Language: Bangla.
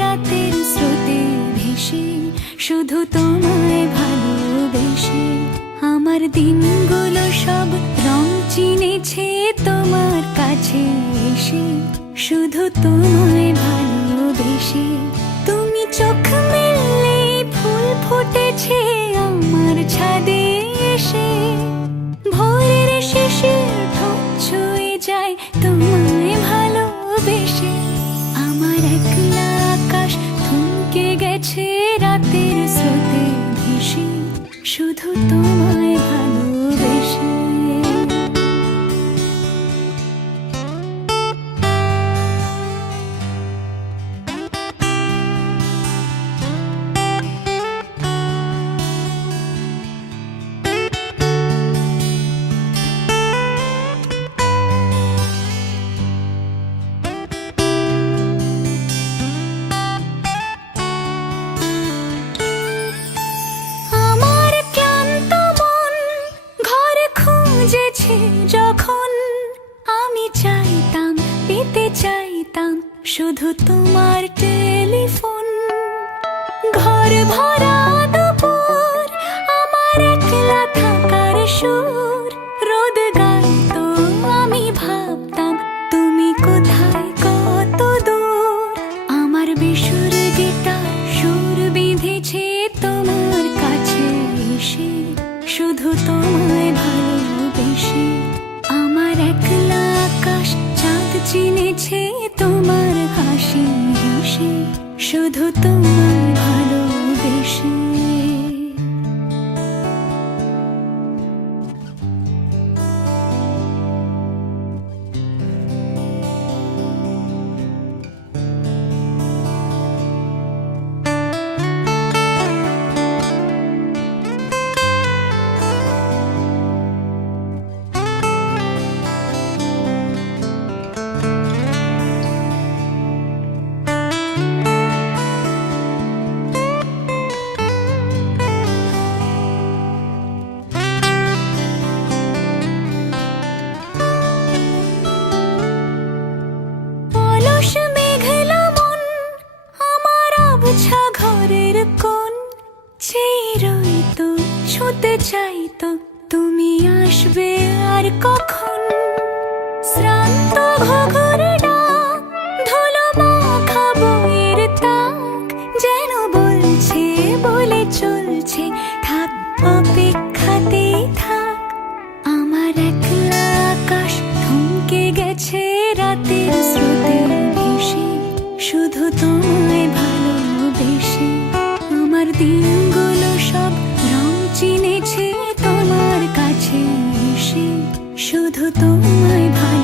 রাতের স্রোতে ভেসে, শুধু তোমায় ভালোবেসে। আমার দিনগুলো সব রং চিনেছে তোমার কাছে এসে, শুধু তোমায় ভালোবেসে। তুমি চোখ মেললে ফুল ফুটেছে আমার ছাদে এসে, ভোরের শিশির ঠোঁট ছুঁয়ে যায় তোমায় ভালোবেসে। আমার একলা আকাশ থমকে গেছে রাতের স্রোতে ভেসে, শুধু তোমায় ভালোবেসে। যখন আমি চাইতাম, পেতে চাইতাম শুধু তোমার টেলিফোন। ঘর ভরা দুপুর, আমার একলা থাকার সুর, রোদ গাইতো আমি ভাবতাম তুমি কোথায় কত দূর। আমার বেসুর গিটার সুর বিঁধেছে তোমার কাছে এসে, শুধু তোমায় ভালোবেসে। আমার একলা আকাশ চাঁদ চিনেছে তোমার হাসি হেসে, শুধু তোমায় ভালোবেসে। ঘরের কোণ চেয়ে রইতো, ছুঁতে চাইতো তুমি আসবে আর কখন। শ্রান্ত ঘুঘুর ডাক, ধুলো মাখা বইয়ের তাক, যেন বলছে বলে চলছে থাক, অপেক্ষাতেই থাক। আমার একলা আকাশ থমকে গেছে রাতের স্রোতে ভেসে, শুধু তোমায় ভালোবেসে। আমার দিনগুলো সব রং চিনেছে তোমার কাছে এসে, শুধু তোমায় ভালো